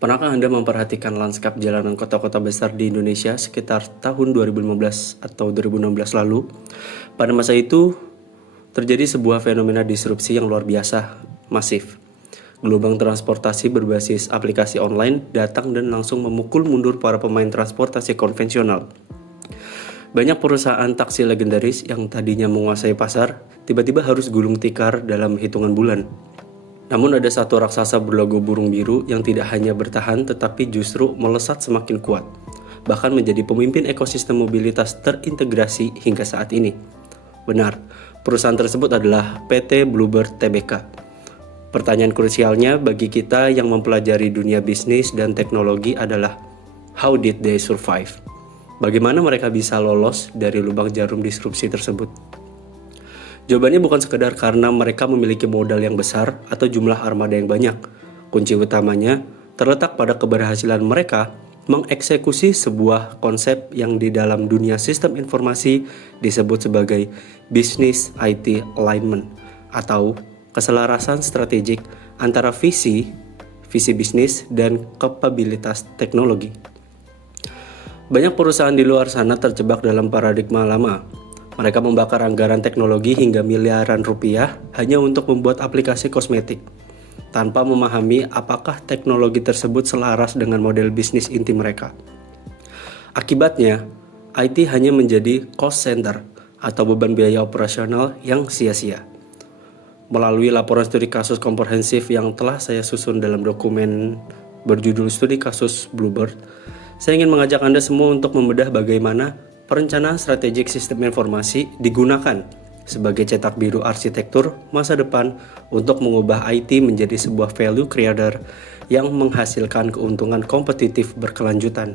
Pernahkah Anda memperhatikan lanskap jalanan kota-kota besar di Indonesia sekitar tahun 2015 atau 2016 lalu? Pada masa itu, terjadi sebuah fenomena disrupsi yang luar biasa, masif. Gelombang transportasi berbasis aplikasi online datang dan langsung memukul mundur para pemain transportasi konvensional. Banyak perusahaan taksi legendaris yang tadinya menguasai pasar, tiba-tiba harus gulung tikar dalam hitungan bulan. Namun ada satu raksasa berlogo burung biru yang tidak hanya bertahan tetapi justru melesat semakin kuat, bahkan menjadi pemimpin ekosistem mobilitas terintegrasi hingga saat ini. Benar, perusahaan tersebut adalah PT Bluebird Tbk. Pertanyaan krusialnya bagi kita yang mempelajari dunia bisnis dan teknologi adalah, how did they survive? Bagaimana mereka bisa lolos dari lubang jarum disrupsi tersebut? Jawabannya bukan sekedar karena mereka memiliki modal yang besar atau jumlah armada yang banyak. Kunci utamanya terletak pada keberhasilan mereka mengeksekusi sebuah konsep yang di dalam dunia sistem informasi disebut sebagai Business IT Alignment atau keselarasan strategik antara visi bisnis dan kapabilitas teknologi. Banyak perusahaan di luar sana terjebak dalam paradigma lama. Mereka membakar anggaran teknologi hingga miliaran rupiah hanya untuk membuat aplikasi kosmetik, tanpa memahami apakah teknologi tersebut selaras dengan model bisnis inti mereka. Akibatnya, IT hanya menjadi cost center atau beban biaya operasional yang sia-sia. Melalui laporan studi kasus komprehensif yang telah saya susun dalam dokumen berjudul Studi Kasus Bluebird, saya ingin mengajak Anda semua untuk membedah bagaimana perencanaan strategik sistem informasi digunakan sebagai cetak biru arsitektur masa depan untuk mengubah IT menjadi sebuah value creator yang menghasilkan keuntungan kompetitif berkelanjutan.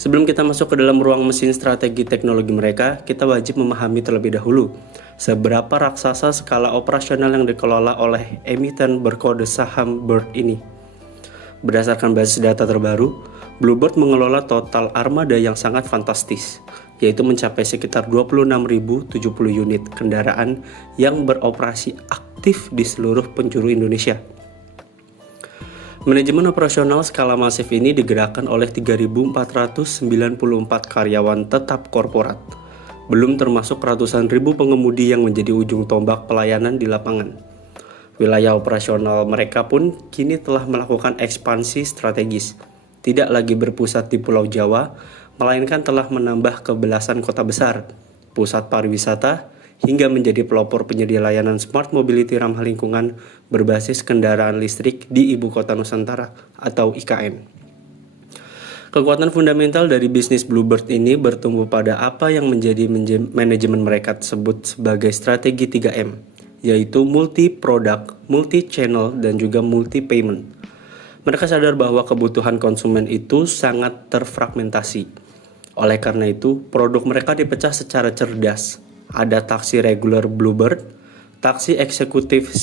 Sebelum kita masuk ke dalam ruang mesin strategi teknologi mereka, kita wajib memahami terlebih dahulu seberapa raksasa skala operasional yang dikelola oleh emiten berkode saham BIRD ini. Berdasarkan basis data terbaru, Bluebird mengelola total armada yang sangat fantastis, yaitu mencapai sekitar 26.070 unit kendaraan yang beroperasi aktif di seluruh penjuru Indonesia. Manajemen operasional skala masif ini digerakkan oleh 3.494 karyawan tetap korporat, belum termasuk ratusan ribu pengemudi yang menjadi ujung tombak pelayanan di lapangan. Wilayah operasional mereka pun kini telah melakukan ekspansi strategis, tidak lagi berpusat di Pulau Jawa, melainkan telah menambah ke belasan kota besar, pusat pariwisata, hingga menjadi pelopor penyedia layanan smart mobility ramah lingkungan berbasis kendaraan listrik di Ibu Kota Nusantara atau IKN. Kekuatan fundamental dari bisnis Bluebird ini bertumbuh pada apa yang menjadi manajemen mereka sebut sebagai strategi 3M, yaitu multi-product, multi-channel, dan juga multi-payment. Mereka sadar bahwa kebutuhan konsumen itu sangat terfragmentasi. Oleh karena itu, produk mereka dipecah secara cerdas. Ada taksi reguler Bluebird, taksi eksekutif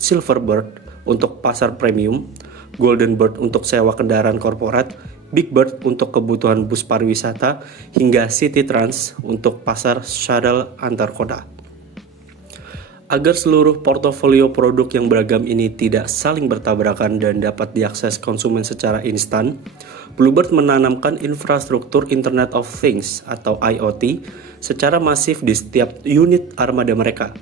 Silverbird untuk pasar premium, Golden Bird untuk sewa kendaraan korporat, Big Bird untuk kebutuhan bus pariwisata, hingga City Trans untuk pasar shuttle antar kota. Agar seluruh portofolio produk yang beragam ini tidak saling bertabrakan dan dapat diakses konsumen secara instan, Bluebird menanamkan infrastruktur Internet of Things atau IoT secara masif di setiap unit armada mereka.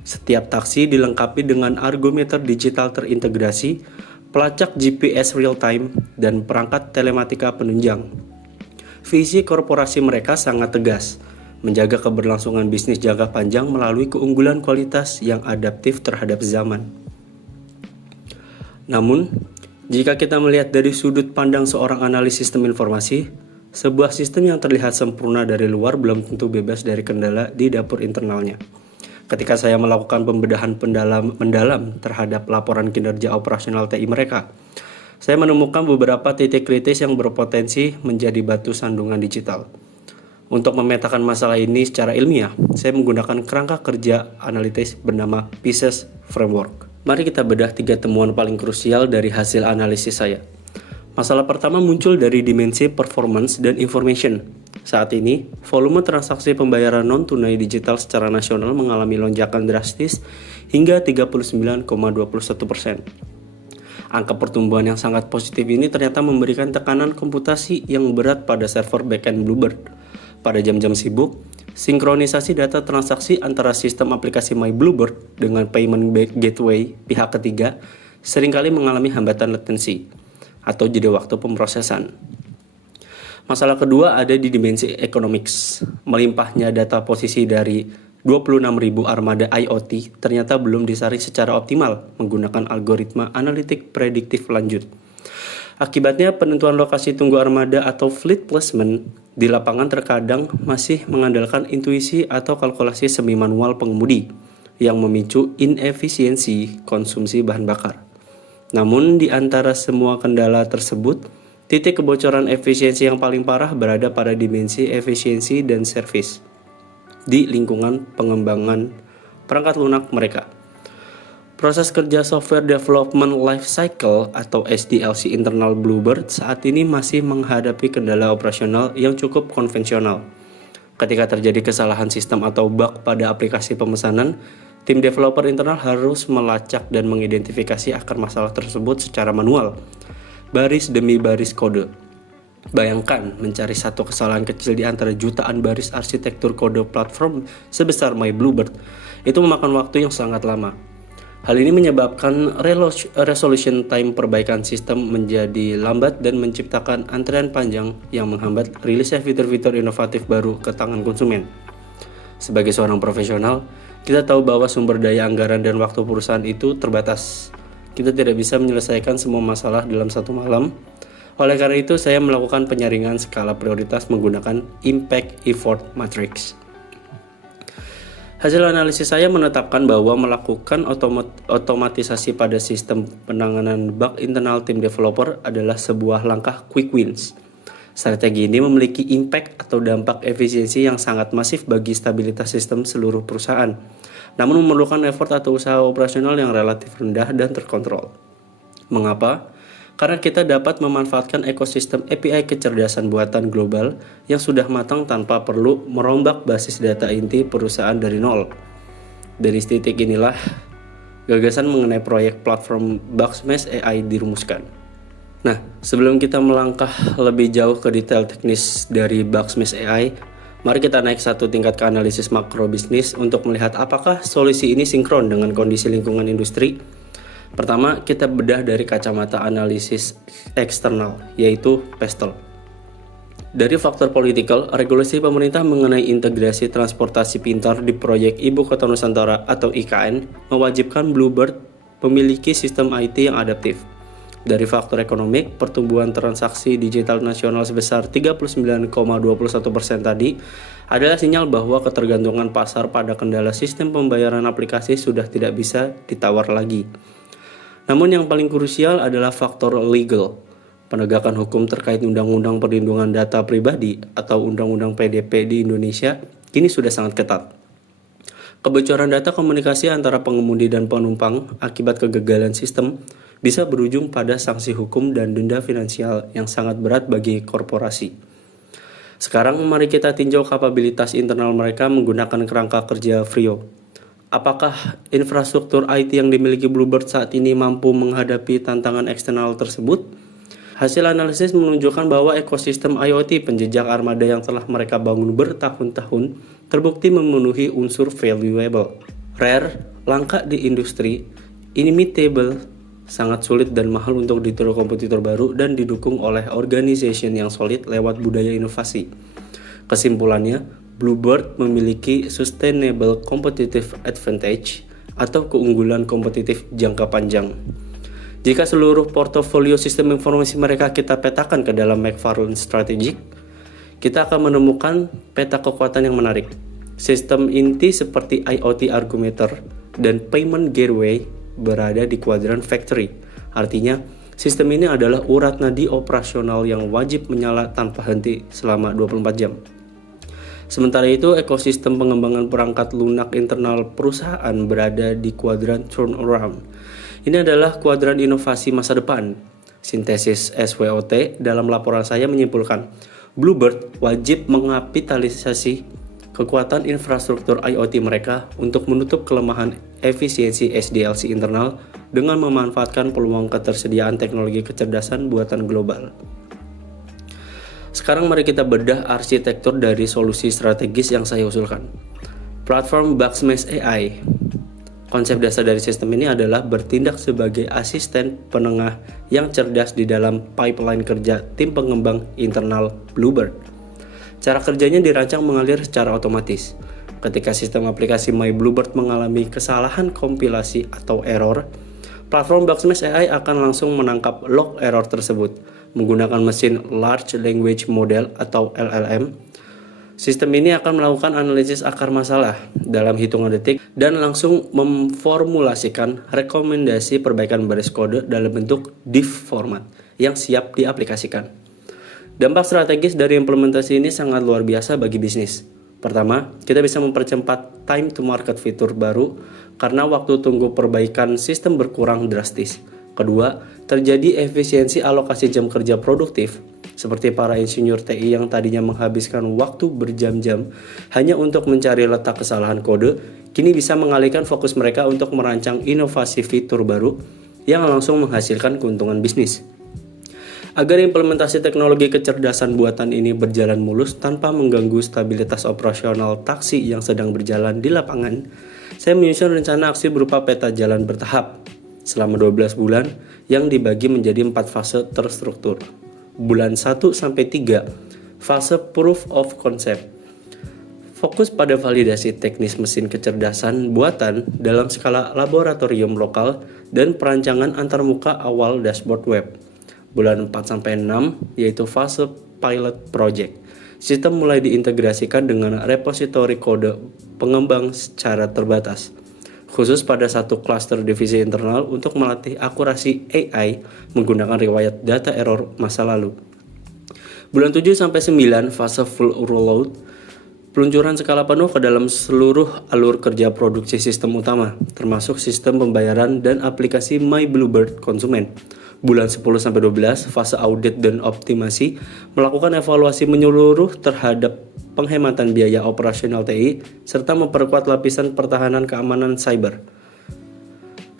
Setiap taksi dilengkapi dengan argometer digital terintegrasi, pelacak GPS real-time, dan perangkat telematika penunjang. Visi korporasi mereka sangat tegas, menjaga keberlangsungan bisnis jangka panjang melalui keunggulan kualitas yang adaptif terhadap zaman. Namun, jika kita melihat dari sudut pandang seorang analis sistem informasi, sebuah sistem yang terlihat sempurna dari luar belum tentu bebas dari kendala di dapur internalnya. Ketika saya melakukan pembedahan mendalam terhadap laporan kinerja operasional TI mereka, saya menemukan beberapa titik kritis yang berpotensi menjadi batu sandungan digital. Untuk memetakan masalah ini secara ilmiah, saya menggunakan kerangka kerja analitis bernama Pieces Framework. Mari kita bedah 3 temuan paling krusial dari hasil analisis saya. Masalah pertama muncul dari dimensi performance dan information. Saat ini, volume transaksi pembayaran non-tunai digital secara nasional mengalami lonjakan drastis hingga 39,21%. Angka pertumbuhan yang sangat positif ini ternyata memberikan tekanan komputasi yang berat pada server backend Bluebird. Pada jam-jam sibuk, sinkronisasi data transaksi antara sistem aplikasi My Bluebird dengan payment gateway pihak ketiga seringkali mengalami hambatan latensi atau jeda waktu pemrosesan. Masalah kedua ada di dimensi economics. Melimpahnya data posisi dari 26.000 armada IoT ternyata belum disaring secara optimal menggunakan algoritma analitik prediktif lanjut. Akibatnya penentuan lokasi tunggu armada atau fleet placement di lapangan terkadang masih mengandalkan intuisi atau kalkulasi semi manual pengemudi yang memicu inefisiensi konsumsi bahan bakar. Namun di antara semua kendala tersebut, titik kebocoran efisiensi yang paling parah berada pada dimensi efisiensi dan servis di lingkungan pengembangan perangkat lunak mereka. Proses kerja Software Development Life Cycle atau SDLC internal Bluebird saat ini masih menghadapi kendala operasional yang cukup konvensional. Ketika terjadi kesalahan sistem atau bug pada aplikasi pemesanan, tim developer internal harus melacak dan mengidentifikasi akar masalah tersebut secara manual, baris demi baris kode. Bayangkan mencari satu kesalahan kecil di antara jutaan baris arsitektur kode platform sebesar My Bluebird. Itu memakan waktu yang sangat lama. Hal ini menyebabkan resolution time perbaikan sistem menjadi lambat dan menciptakan antrean panjang yang menghambat rilisnya fitur-fitur inovatif baru ke tangan konsumen. Sebagai seorang profesional, kita tahu bahwa sumber daya anggaran dan waktu perusahaan itu terbatas. Kita tidak bisa menyelesaikan semua masalah dalam satu malam. Oleh karena itu, saya melakukan penyaringan skala prioritas menggunakan Impact Effort Matrix. Hasil analisis saya menetapkan bahwa melakukan otomatisasi pada sistem penanganan bug internal tim developer adalah sebuah langkah quick wins. Strategi ini memiliki impact atau dampak efisiensi yang sangat masif bagi stabilitas sistem seluruh perusahaan, namun memerlukan effort atau usaha operasional yang relatif rendah dan terkontrol. Mengapa? Karena kita dapat memanfaatkan ekosistem API kecerdasan buatan global yang sudah matang tanpa perlu merombak basis data inti perusahaan dari nol. Dari titik inilah, gagasan mengenai proyek platform Bugsmesh AI dirumuskan. Nah, sebelum kita melangkah lebih jauh ke detail teknis dari Bugsmesh AI, mari kita naik satu tingkat ke analisis makro bisnis untuk melihat apakah solusi ini sinkron dengan kondisi lingkungan industri. Pertama, kita bedah dari kacamata analisis eksternal, yaitu PESTEL. Dari faktor politikal, regulasi pemerintah mengenai integrasi transportasi pintar di proyek Ibu Kota Nusantara atau IKN mewajibkan Bluebird memiliki sistem IT yang adaptif. Dari faktor ekonomik, pertumbuhan transaksi digital nasional sebesar 39,21% tadi adalah sinyal bahwa ketergantungan pasar pada kendala sistem pembayaran aplikasi sudah tidak bisa ditawar lagi. Namun yang paling krusial adalah faktor legal. Penegakan hukum terkait Undang-Undang Perlindungan Data Pribadi atau Undang-Undang PDP di Indonesia kini sudah sangat ketat. Kebocoran data komunikasi antara pengemudi dan penumpang akibat kegagalan sistem bisa berujung pada sanksi hukum dan denda finansial yang sangat berat bagi korporasi. Sekarang mari kita tinjau kapabilitas internal mereka menggunakan kerangka kerja Frio. Apakah infrastruktur IT yang dimiliki Bluebird saat ini mampu menghadapi tantangan eksternal tersebut? Hasil analisis menunjukkan bahwa ekosistem IoT penjejak armada yang telah mereka bangun bertahun-tahun terbukti memenuhi unsur valuable, rare, langka di industri, inimitable, sangat sulit dan mahal untuk ditiru kompetitor baru dan didukung oleh organization yang solid lewat budaya inovasi. Kesimpulannya, Bluebird memiliki sustainable competitive advantage atau keunggulan kompetitif jangka panjang. Jika seluruh portofolio sistem informasi mereka kita petakan ke dalam McFarlane Strategic, kita akan menemukan peta kekuatan yang menarik. Sistem inti seperti IoT Argumeter dan Payment Gateway berada di kuadran factory. Artinya, sistem ini adalah urat nadi operasional yang wajib menyala tanpa henti selama 24 jam. Sementara itu, ekosistem pengembangan perangkat lunak internal perusahaan berada di kuadran turnaround. Ini adalah kuadran inovasi masa depan. Sintesis SWOT dalam laporan saya menyimpulkan, Bluebird wajib mengapitalisasi kekuatan infrastruktur IoT mereka untuk menutup kelemahan efisiensi SDLC internal dengan memanfaatkan peluang ketersediaan teknologi kecerdasan buatan global. Sekarang mari kita bedah arsitektur dari solusi strategis yang saya usulkan. Platform Bugsmith AI. Konsep dasar dari sistem ini adalah bertindak sebagai asisten penengah yang cerdas di dalam pipeline kerja tim pengembang internal Bluebird. Cara kerjanya dirancang mengalir secara otomatis. Ketika sistem aplikasi My Bluebird mengalami kesalahan kompilasi atau error, platform Bugsmith AI akan langsung menangkap log error tersebut menggunakan mesin Large Language Model atau LLM. Sistem ini akan melakukan analisis akar masalah dalam hitungan detik dan langsung memformulasikan rekomendasi perbaikan baris kode dalam bentuk div format yang siap diaplikasikan. Dampak strategis dari implementasi ini sangat luar biasa bagi bisnis. Pertama, kita bisa mempercepat time to market fitur baru karena waktu tunggu perbaikan sistem berkurang drastis. Kedua, terjadi efisiensi alokasi jam kerja produktif, seperti para insinyur TI yang tadinya menghabiskan waktu berjam-jam hanya untuk mencari letak kesalahan kode, kini bisa mengalihkan fokus mereka untuk merancang inovasi fitur baru yang langsung menghasilkan keuntungan bisnis. Agar implementasi teknologi kecerdasan buatan ini berjalan mulus tanpa mengganggu stabilitas operasional taksi yang sedang berjalan di lapangan, saya menyusun rencana aksi berupa peta jalan bertahap selama 12 bulan yang dibagi menjadi 4 fase terstruktur. Bulan 1-3, fase proof of concept. Fokus pada validasi teknis mesin kecerdasan buatan dalam skala laboratorium lokal dan perancangan antarmuka awal dashboard web. Bulan 4-6 yaitu fase pilot project. Sistem mulai diintegrasikan dengan repositori kode pengembang secara terbatas, khusus pada satu klaster divisi internal untuk melatih akurasi AI menggunakan riwayat data error masa lalu. Bulan 7-9 fase full rollout, peluncuran skala penuh ke dalam seluruh alur kerja produksi sistem utama, termasuk sistem pembayaran dan aplikasi My Bluebird konsumen. Bulan 10-12 fase audit dan optimasi, melakukan evaluasi menyeluruh terhadap penghematan biaya operasional TI serta memperkuat lapisan pertahanan keamanan cyber.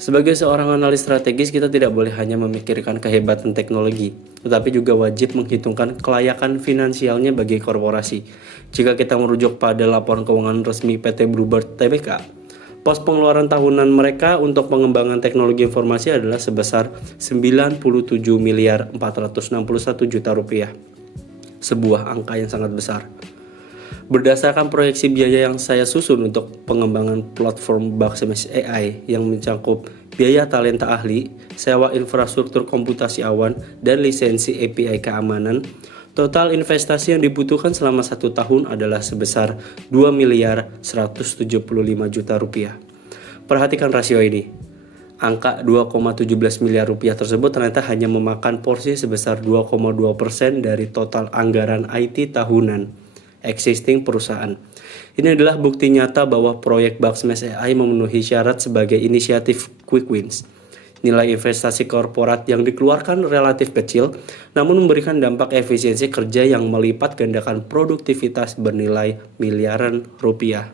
Sebagai seorang analis strategis, kita tidak boleh hanya memikirkan kehebatan teknologi, tetapi juga wajib menghitungkan kelayakan finansialnya bagi korporasi. Jika kita merujuk pada laporan keuangan resmi PT Bluebird Tbk, pos pengeluaran tahunan mereka untuk pengembangan teknologi informasi adalah sebesar 97.461 juta rupiah. Sebuah angka yang sangat besar. Berdasarkan proyeksi biaya yang saya susun untuk pengembangan platform Bugsmith AI yang mencakup biaya talenta ahli, sewa infrastruktur komputasi awan, dan lisensi API keamanan, total investasi yang dibutuhkan selama 1 tahun adalah sebesar 2.175 juta rupiah. Perhatikan rasio ini. Angka 2,17 miliar rupiah tersebut ternyata hanya memakan porsi sebesar 2,2% dari total anggaran IT tahunan existing perusahaan. Ini adalah bukti nyata bahwa proyek Bugsmith AI memenuhi syarat sebagai inisiatif quick wins. Nilai investasi korporat yang dikeluarkan relatif kecil, namun memberikan dampak efisiensi kerja yang melipat gandakan produktivitas bernilai miliaran rupiah.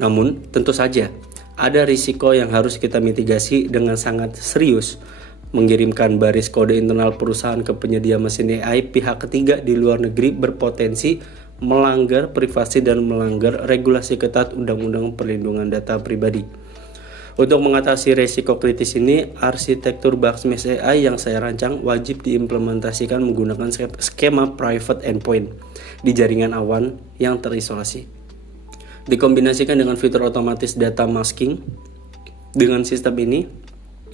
Namun, tentu saja, ada risiko yang harus kita mitigasi dengan sangat serius. Mengirimkan baris kode internal perusahaan ke penyedia mesin AI pihak ketiga di luar negeri berpotensi melanggar privasi dan melanggar regulasi ketat Undang-Undang Perlindungan Data Pribadi. Untuk mengatasi resiko kritis ini, arsitektur Bugsmith AI yang saya rancang wajib diimplementasikan menggunakan skema private endpoint di jaringan awan yang terisolasi. Dikombinasikan dengan fitur otomatis data masking. Dengan sistem ini,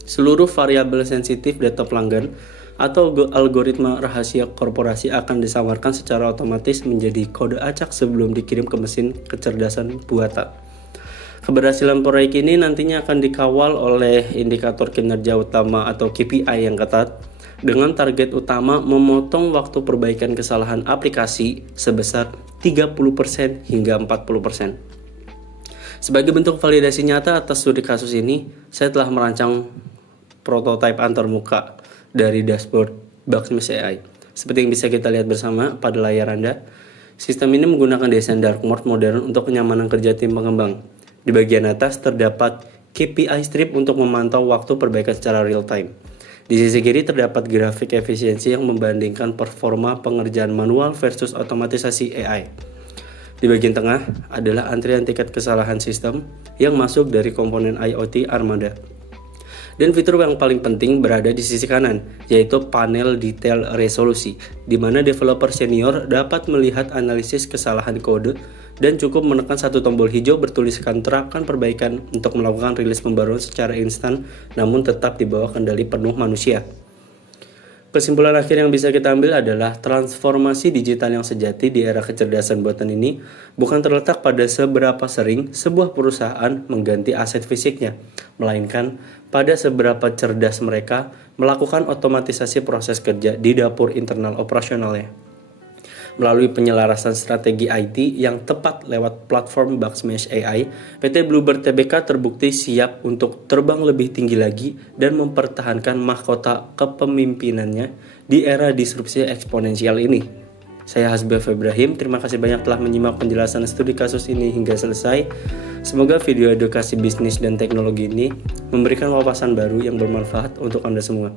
seluruh variabel sensitif data pelanggan atau algoritma rahasia korporasi akan disamarkan secara otomatis menjadi kode acak sebelum dikirim ke mesin kecerdasan buatan. Keberhasilan proyek ini nantinya akan dikawal oleh indikator kinerja utama atau KPI yang ketat dengan target utama memotong waktu perbaikan kesalahan aplikasi sebesar 30% hingga 40%. Sebagai bentuk validasi nyata atas studi kasus ini, saya telah merancang prototipe antarmuka dari dashboard Bugsmith AI. Seperti yang bisa kita lihat bersama pada layar Anda, sistem ini menggunakan desain dark mode modern untuk kenyamanan kerja tim pengembang. Di bagian atas terdapat KPI strip untuk memantau waktu perbaikan secara real time. Di sisi kiri terdapat grafik efisiensi yang membandingkan performa pengerjaan manual versus otomatisasi AI. Di bagian tengah adalah antrian tiket kesalahan sistem yang masuk dari komponen IoT Armada. Dan fitur yang paling penting berada di sisi kanan, yaitu panel detail resolusi, di mana developer senior dapat melihat analisis kesalahan kode dan cukup menekan satu tombol hijau bertuliskan terapkan perbaikan untuk melakukan rilis pembaruan secara instan, namun tetap di bawah kendali penuh manusia. Kesimpulan akhir yang bisa kita ambil adalah transformasi digital yang sejati di era kecerdasan buatan ini bukan terletak pada seberapa sering sebuah perusahaan mengganti aset fisiknya, melainkan pada seberapa cerdas mereka melakukan otomatisasi proses kerja di dapur internal operasionalnya. Melalui penyelarasan strategi IT yang tepat lewat platform Bugsmash AI, PT Bluebird Tbk terbukti siap untuk terbang lebih tinggi lagi dan mempertahankan mahkota kepemimpinannya di era disrupsi eksponensial ini. Saya Hasbaf Ibrahim, terima kasih banyak telah menyimak penjelasan studi kasus ini hingga selesai. Semoga video edukasi bisnis dan teknologi ini memberikan wawasan baru yang bermanfaat untuk Anda semua.